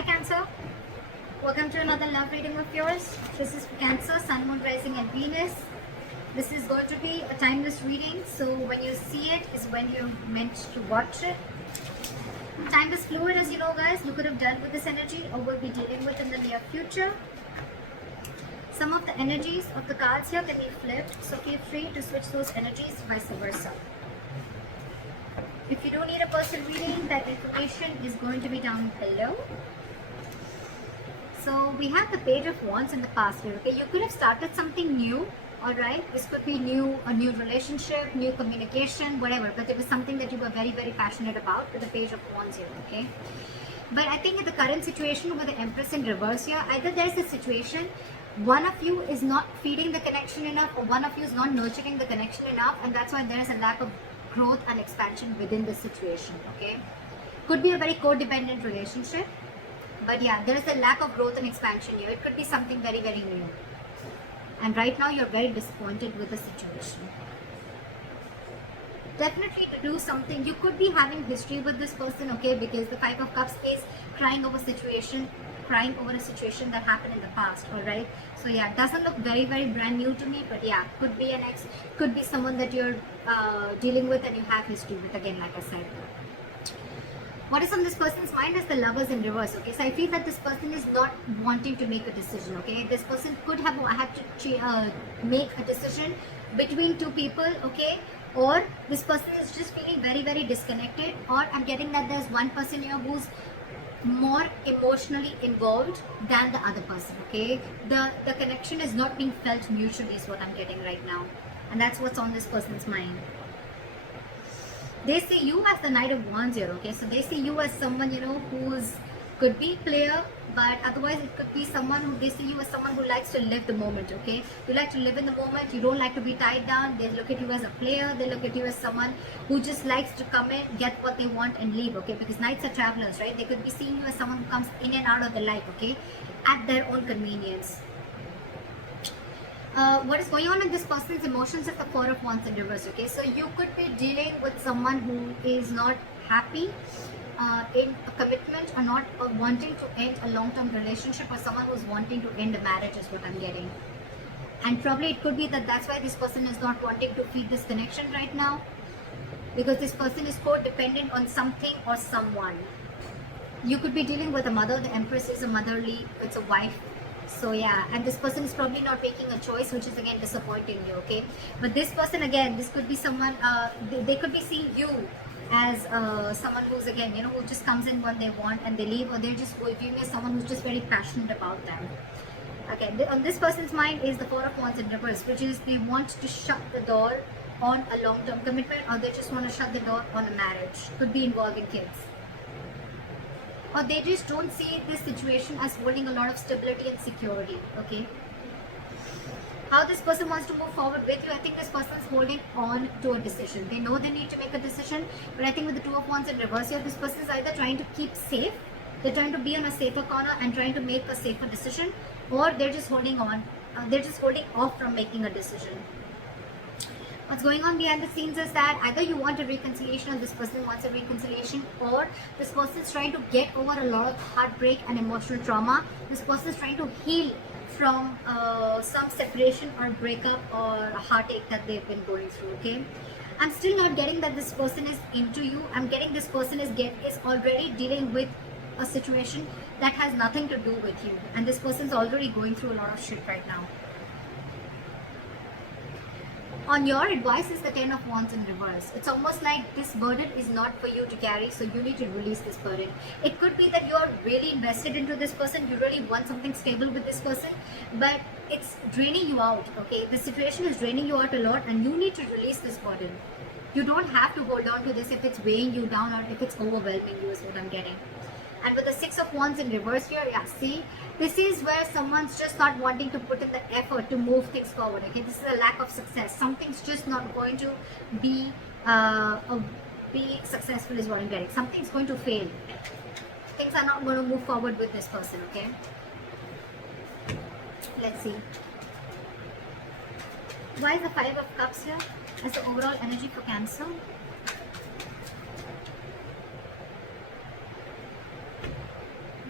Hi Cancer, welcome to another love reading of yours. This is for Cancer, Sun, Moon, Rising and Venus. This is going to be a timeless reading, so when you see it is when you're meant to watch it. Time is fluid, as you know guys. You could have dealt with this energy or will be dealing with in the near future. Some of the energies of the cards here can be flipped, so feel free to switch those energies, vice versa. If you don't need a personal reading, that information is going to be down below. So we have the Page of Wands in the past here. Okay, you could have started something new. All right, this could be a new relationship, new communication, whatever. But it was something that you were very, very passionate about with the Page of Wands here. Okay, but I think in the current situation with the Empress in reverse here, either there's a situation one of you is not feeding the connection enough, or one of you is not nurturing the connection enough, and that's why there is a lack of growth and expansion within the situation. Okay, could be a very codependent relationship, but yeah, there is a lack of growth and expansion here. It could be something very, very new, and right now you're very disappointed with the situation. Definitely to do something, you could be having history with this person, okay, because the Five of Cups is crying over a situation that happened in the past. All right, so yeah, it doesn't look very, very brand new to me, but yeah, could be an ex, could be someone that you're dealing with and you have history with, again, like I said. What is on this person's mind is the Lovers in reverse. Okay, so I feel that this person is not wanting to make a decision. Okay, this person could have had to make a decision between two people. Okay, or this person is just feeling very, very disconnected, or I'm getting that there's one person here who's more emotionally involved than the other person. Okay, the connection is not being felt mutually is what I'm getting right now, and that's what's on this person's mind. They see you as the Knight of Wands here. Okay, so they see you as someone, you know, who's could be player, but otherwise it could be someone who, they see you as someone who likes to live the moment. Okay, you like to live in the moment, you don't like to be tied down. They look at you as a player, they look at you as someone who just likes to come in, get what they want and leave. Okay, because knights are travelers, right? They could be seeing you as someone who comes in and out of the life, okay, at their own convenience. What is going on in this person's emotions is the Four of Wands in reverse. Okay, so you could be dealing with someone who is not happy in a commitment, or not wanting to end a long-term relationship, or someone who's wanting to end a marriage is what I'm getting. And probably it could be that that's why this person is not wanting to feed this connection right now, because this person is codependent on something or someone. You could be dealing with a mother. The Empress is a motherly, it's a wife. So yeah, and this person is probably not making a choice, which is again disappointing you. Okay, but this person, again, this could be someone, they could be seeing you as someone who's, again, you know, who just comes in when they want and they leave, or they're just viewing as someone who's just very passionate about them. Okay, on this person's mind is the Four of Wands in reverse, which is they want to shut the door on a long-term commitment, or they just want to shut the door on a marriage. Could be involving kids, or they just don't see this situation as holding a lot of stability and security. Okay, how this person wants to move forward with you, I think this person is holding on to a decision. They know they need to make a decision, but I think with the Two of Wands in reverse here, this person is either trying to keep safe, they're trying to be on a safer corner and trying to make a safer decision, or they're just holding on, they're just holding off from making a decision. What's going on behind the scenes is that either you want a reconciliation, or this person wants a reconciliation, or this person is trying to get over a lot of heartbreak and emotional trauma. This person is trying to heal from some separation or breakup or a heartache that they've been going through. Okay, I'm still not getting that this person is into you. I'm getting this person is already dealing with a situation that has nothing to do with you, and this person is already going through a lot of shit right now. On your advice is the Ten of Wands in reverse. It's almost like this burden is not for you to carry, so you need to release this burden. It could be that you are really invested into this person, you really want something stable with this person, but it's draining you out. Okay, the situation is draining you out a lot, and you need to release this burden. You don't have to hold on to this if it's weighing you down or if it's overwhelming you, is what I'm getting. And with the Six of Wands in reverse here, yeah, see, this is where someone's just not wanting to put in the effort to move things forward. Okay, this is a lack of success. Something's just not going to be successful is what I'm getting. Something's going to fail. Things are not going to move forward with this person. Okay, let's see. Why is the Five of Cups here as the overall energy for Cancer?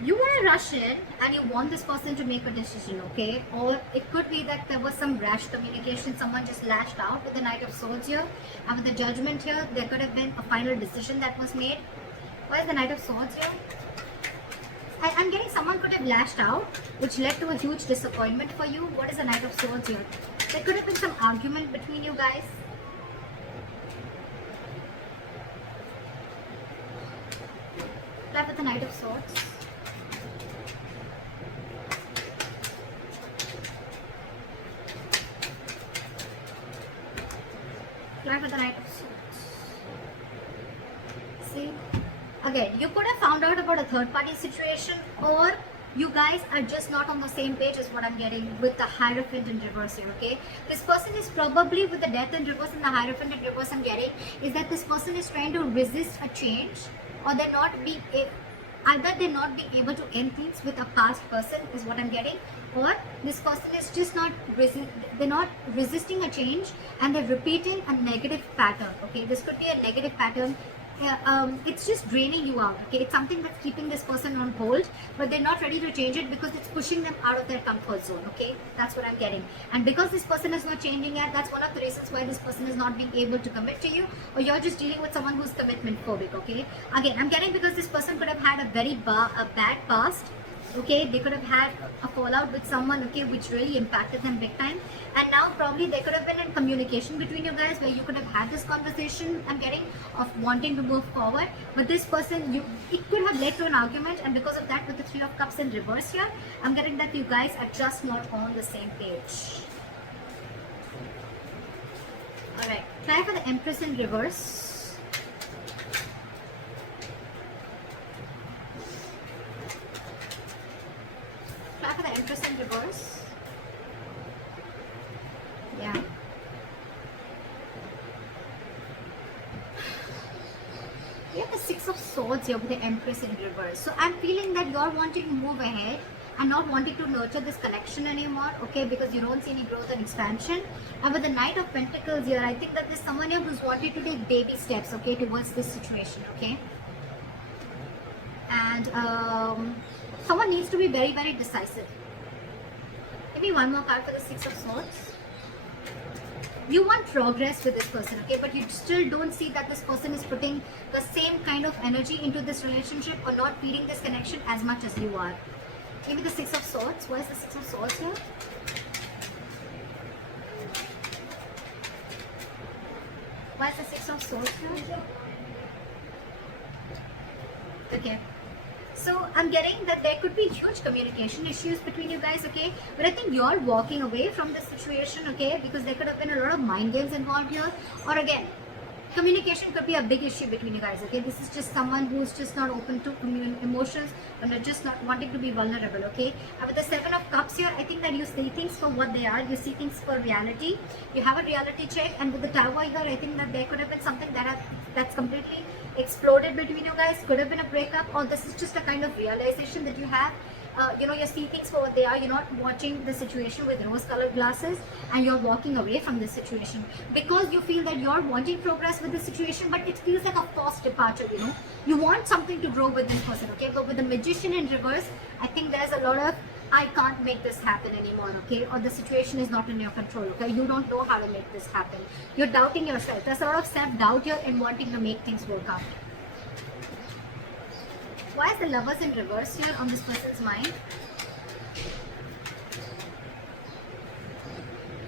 You want a rush in and you want this person to make a decision, okay? Or it could be that there was some rash communication, someone just lashed out with the Knight of Swords here. And with the Judgment here, there could have been a final decision that was made. Why is the Knight of Swords here? I'm getting someone could have lashed out, which led to a huge disappointment for you. What is the Knight of Swords here? There could have been some argument between you guys. Play with the Knight of Swords. Play with the Knight of Swords. See? Again, you could have found out about a third party situation, or you guys are just not on the same page is what I'm getting with the Hierophant in reverse here, okay? This person is probably with the Death in reverse and the Hierophant in reverse I'm getting is that this person is trying to resist a change, or they're not being either they're not being able to end things with a past person is what I'm getting, or this person is just not they're not resisting a change and they're repeating a negative pattern, okay? This could be a negative pattern. It's just draining you out, okay? It's something that's keeping this person on hold, but they're not ready to change it because it's pushing them out of their comfort zone, okay? That's what I'm getting. And because this person is not changing yet, that's one of the reasons why this person is not being able to commit to you, or you're just dealing with someone who's commitment phobic, okay? Again, I'm getting because this person could have had a very bad past, okay? They could have had a fallout with someone, okay, which really impacted them big time, and now probably there could have been a communication between you guys where you could have had this conversation, I'm getting, of wanting to move forward, but this person, it could have led to an argument, and because of that, with the Three of Cups in reverse here, I'm getting that you guys are just not on the same page. Alright, try for the Empress in reverse. Try for the Empress in reverse. Yeah. We have the Six of Swords here with the Empress in reverse. So I'm feeling that you're wanting to move ahead and not wanting to nurture this connection anymore, okay, because you don't see any growth and expansion. And with the Knight of Pentacles here, I think that there's someone here who's wanting to take baby steps, okay, towards this situation, okay. And someone needs to be very, very decisive. Maybe one more card for the Six of Swords. You want progress with this person, okay, but you still don't see that this person is putting the same kind of energy into this relationship or not feeding this connection as much as you are. Maybe the Six of Swords. Why is the Six of Swords here? Why is the Six of Swords here? Okay. So I'm getting that there could be huge communication issues between you guys, okay? But I think you're walking away from this situation, okay? Because there could have been a lot of mind games involved here. Or again, communication could be a big issue between you guys, okay? This is just someone who's just not open to emotions and just not wanting to be vulnerable, okay? And with the Seven of Cups here, I think that you see things for what they are. You see things for reality. You have a reality check. And with the Tower here, I think that there could have been something that's completely exploded between you guys. Could have been a breakup, or this is just a kind of realization that you have. You see things for what they are. You're not watching the situation with rose-colored glasses, and you're walking away from this situation because you feel that you're wanting progress with the situation, but it feels like a forced departure. You want something to grow with this person, okay? But with the Magician in reverse, I think there's a lot of I can't make this happen anymore, okay? Or the situation is not in your control, okay? You don't know how to make this happen. You're doubting yourself. There's a lot of self-doubt here in wanting to make things work out. Why is the Lovers in reverse here on this person's mind?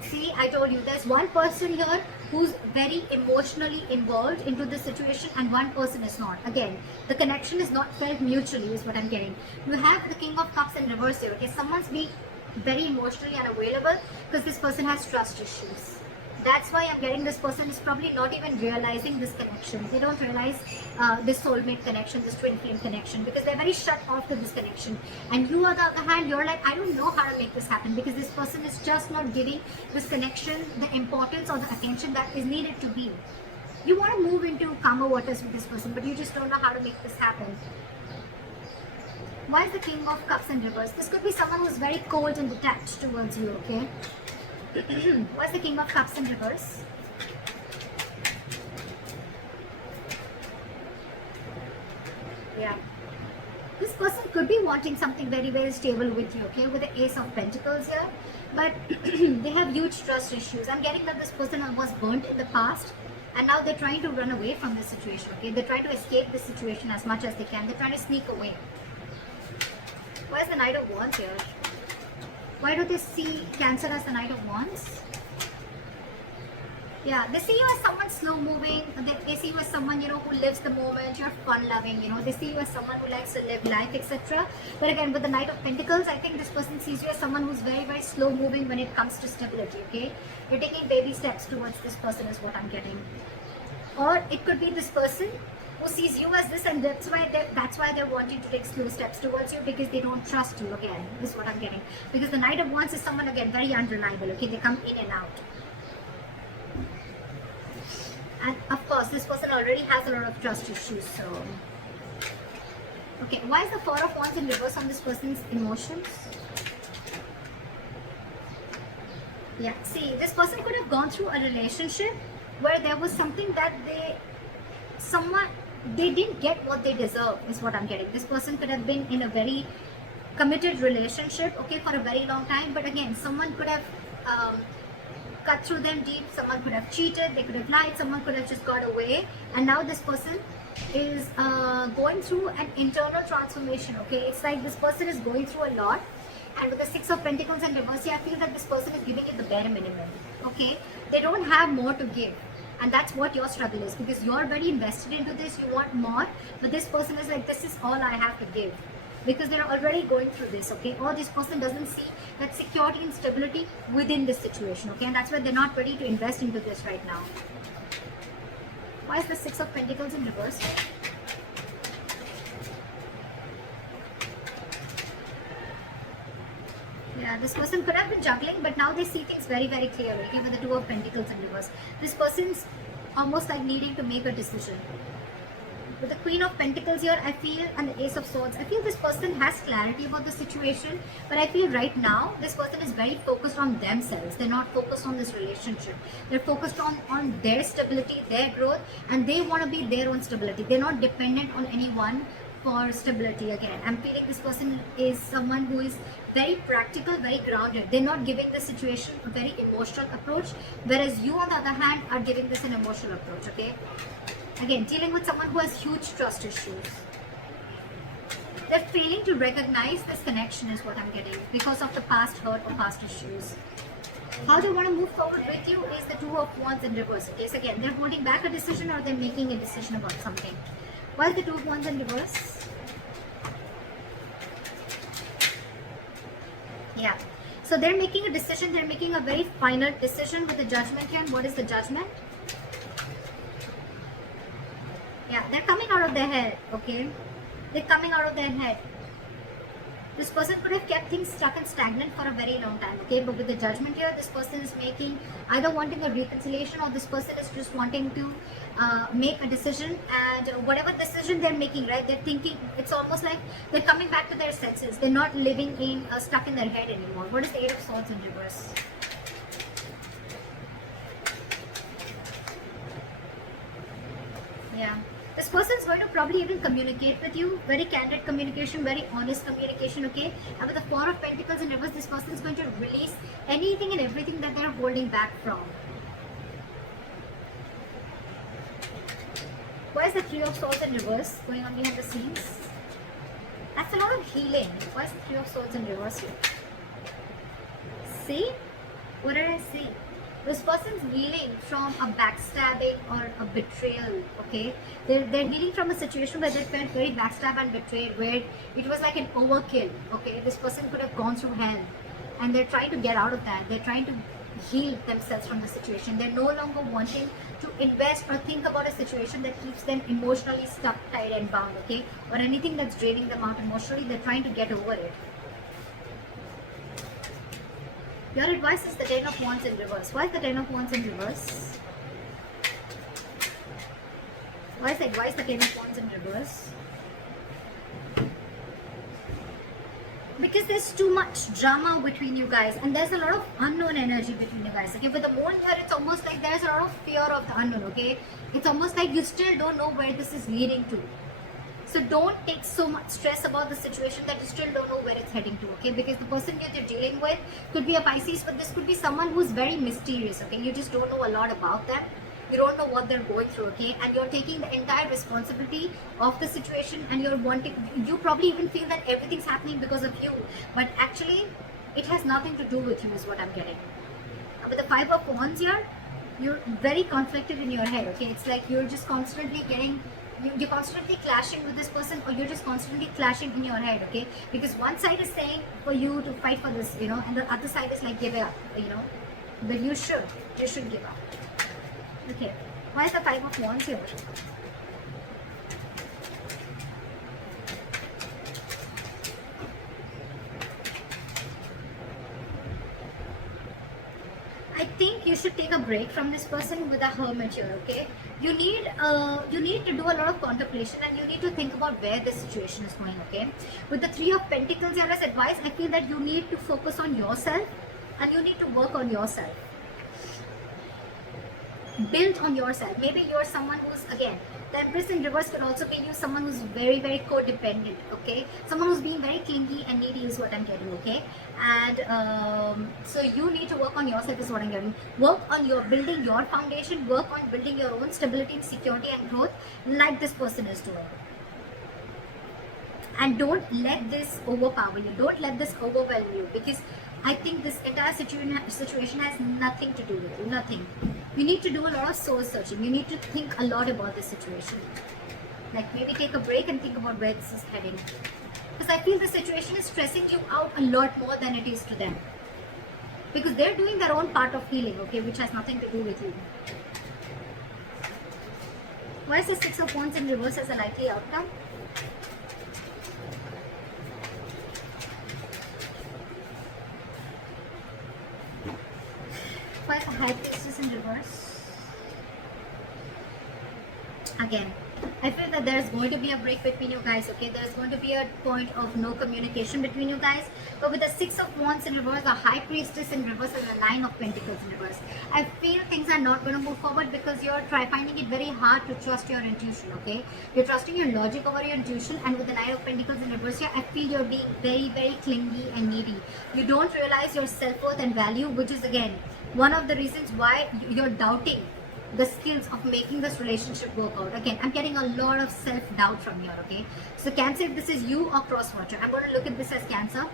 See, I told you, there's one person here who's very emotionally involved into this situation and one person is not. Again, the connection is not felt mutually is what I'm getting. You have the King of Cups in reverse here, okay? Someone's being very emotionally unavailable because this person has trust issues. That's why I'm getting this person is probably not even realizing this connection. They don't realize this soulmate connection, this twin flame connection, because they're very shut off to this connection. And you, on the other hand, you're like, I don't know how to make this happen because this person is just not giving this connection the importance or the attention that is needed to be. You want to move into calmer waters with this person, but you just don't know how to make this happen. Why is the King of Cups in reverse? This could be someone who's very cold and detached towards you, okay? What's the King of Cups in reverse? Yeah. This person could be wanting something very, very stable with you, okay, with the Ace of Pentacles here. But they have huge trust issues. I'm getting that this person was burnt in the past, and now they're trying to run away from this situation, okay? They're trying to escape this situation as much as they can. They're trying to sneak away. Why is the Knight of Wands here? Why do they see Cancer as the Knight of Wands? Yeah, they see you as someone slow moving. They see you as someone, you know, who lives the moment. You're fun loving, you know. They see you as someone who likes to live life, etc. But again, with the Knight of Pentacles, I think this person sees you as someone who's very, very slow moving when it comes to stability, okay? You're taking baby steps towards this person is what I'm getting. Or it could be this person who sees you as this, and that's why they're wanting to take slow steps towards you, because they don't trust you, again. This is what I'm getting. Because the Knight of Wands is someone, again, very unreliable, okay? They come in and out. And of course, this person already has a lot of trust issues, so... Okay, why is the Four of Wands in reverse on this person's emotions? Yeah, see, this person could have gone through a relationship where there was something that they didn't get what they deserve, is what I'm getting. This person could have been in a very committed relationship, okay, for a very long time, but again, someone could have cut through them deep, someone could have cheated, they could have lied, someone could have just got away, and now this person is going through an internal transformation, okay? It's like this person is going through a lot, and with the Six of Pentacles in reverse, I feel that this person is giving you the bare minimum, okay? They don't have more to give, and that's what your struggle is, because you're very invested into this, you want more, but this person is like, this is all I have to give, because they're already going through this, okay? Or this person doesn't see that security and stability within this situation, okay? And that's why they're not ready to invest into this right now. Why is the Six of Pentacles in reverse? Yeah, this person could have been juggling, but now they see things very, very clearly, okay? With the Two of Pentacles in reverse. This person's almost like needing to make a decision. With the Queen of Pentacles here, I feel, and the Ace of Swords, I feel this person has clarity about the situation, but I feel right now, this person is very focused on themselves. They're not focused on this relationship. They're focused on their stability, their growth, and they want to be their own stability. They're not dependent on anyone for stability again. I'm feeling this person is someone who is very practical, very grounded. They're not giving the situation a very emotional approach, whereas you, on the other hand, are giving this an emotional approach, okay? Again, dealing with someone who has huge trust issues. They're failing to recognize this connection is what I'm getting because of the past hurt or past issues. How they want to move forward with you is the Two of Wands in reverse. Okay, so again, they're holding back a decision or they're making a decision about something. Why is the Two of Wands in reverse? Yeah. So they're making a decision. They're making a very final decision with the Judgment here. And what is the Judgment? Yeah, they're coming out of their head, okay? They're coming out of their head. This person could have kept things stuck and stagnant for a very long time, okay? But with the Judgment here, this person is making, either wanting a reconciliation or this person is just wanting to make a decision. And whatever decision they're making, right, they're thinking, it's almost like they're coming back to their senses. They're not living in, stuck in their head anymore. What is the Eight of Swords in reverse? Yeah. This person is going to probably even communicate with you, very candid communication, very honest communication, okay? And with the Four of Pentacles in reverse, this person is going to release anything and everything that they're holding back from. Why is the Three of Swords in reverse going on behind the scenes? That's a lot of healing. Why is the Three of Swords in reverse here? See? What did I see? This person's healing from a backstabbing or a betrayal, okay? They're healing from a situation where they felt very backstabbed and betrayed, where it was like an overkill, okay? This person could have gone through hell, and they're trying to get out of that. They're trying to heal themselves from the situation. They're no longer wanting to invest or think about a situation that keeps them emotionally stuck, tied and bound, okay? Or anything that's draining them out emotionally. They're trying to get over it. Your advice is the Ten of Wands in reverse. Why is the Ten of Wands in reverse? Why is the advice the Ten of Wands in reverse? Because there's too much drama between you guys and there's a lot of unknown energy between you guys. Okay, with the Moon here, it's almost like there's a lot of fear of the unknown, okay? It's almost like you still don't know where this is leading to. So don't take so much stress about the situation that you still don't know where it's heading to, okay? Because the person that you're dealing with could be a Pisces, but this could be someone who's very mysterious, okay? You just don't know a lot about them. You don't know what they're going through, okay? And you're taking the entire responsibility of the situation, and you probably even feel that everything's happening because of you, but actually it has nothing to do with you, is what I'm getting. With the Five of Wands here, you're very conflicted in your head, okay? It's like you're just constantly you're constantly clashing with this person, or you're just constantly clashing in your head, okay? Because one side is saying for you to fight for this, and the other side is like give it up, but you should give up. Okay, why is the Five of Wands here? I think you should take a break from this person with a Hermit here, okay? You need to do a lot of contemplation, and you need to think about where this situation is going, okay? With the Three of Pentacles here as advice, I feel that you need to focus on yourself, and you need to work on yourself. Build on yourself. Maybe you're someone who's, again, the Empress in reverse could also be you, someone who's very, very codependent, okay? Someone who's being very clingy and needy is what I'm getting, okay? And so you need to work on yourself is what I'm getting. Work on building your foundation, work on building your own stability and security and growth like this person is doing. And don't let this overpower you. Don't let this overwhelm you, because I think this entire situation has nothing to do with you. Nothing. You need to do a lot of soul searching. You need to think a lot about this situation. Like maybe take a break and think about where this is heading. Because I feel the situation is stressing you out a lot more than it is to them. Because they're doing their own part of healing, okay, which has nothing to do with you. Why is the Six of Wands in reverse as a likely outcome? Why is the High Priestess in reverse? Again, I feel that there's going to be a break between you guys, okay? There's going to be a point of no communication between you guys. But with the Six of Wands in reverse, the High Priestess in reverse, and the Nine of Pentacles in reverse, I feel things are not going to move forward because you're finding it very hard to trust your intuition, okay? You're trusting your logic over your intuition, and with the Nine of Pentacles in reverse here, I feel you're being very, very clingy and needy. You don't realize your self-worth and value, which is, again, one of the reasons why you're doubting the skills of making this relationship work out. Again, I'm getting a lot of self-doubt from here, okay? So Cancer, if this is you or cross-watcher, I'm going to look at this as Cancer.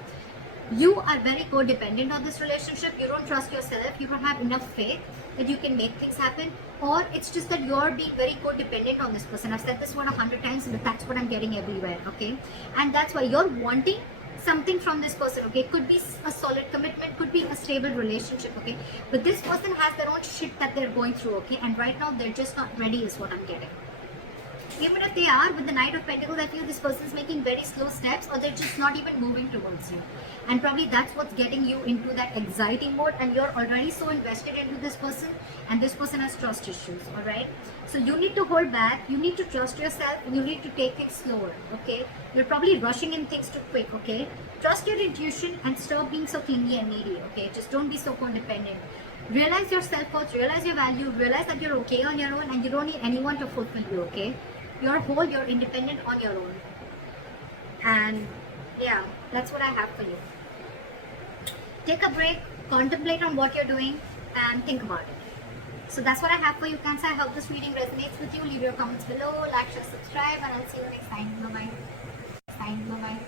You are very codependent on this relationship. You don't trust yourself. You don't have enough faith that you can make things happen. Or it's just that you're being very codependent on this person. I've said this one 100 times, but that's what I'm getting everywhere, okay? And that's why you're wanting something from this person, okay? Could be a solid commitment, could be a stable relationship, okay? But this person has their own shit that they're going through, okay? And right now they're just not ready is what I'm getting. Even if they are, with the Knight of Pentacles, I feel this person is making very slow steps, or they're just not even moving towards you. And probably that's what's getting you into that anxiety mode, and you're already so invested into this person, and this person has trust issues, alright? So you need to hold back, you need to trust yourself, and you need to take things slower, okay? You're probably rushing in things too quick, okay? Trust your intuition and stop being so clingy and needy, okay? Just don't be so codependent. Realize your self-worth, realize your value, realize that you're okay on your own, and you don't need anyone to fulfill you, okay? You're whole, you're independent on your own. And yeah, that's what I have for you. Take a break, contemplate on what you're doing, and think about it. So that's what I have for you, Cancer. I hope this reading resonates with you. Leave your comments below, like, share, subscribe, and I'll see you next time. Bye-bye.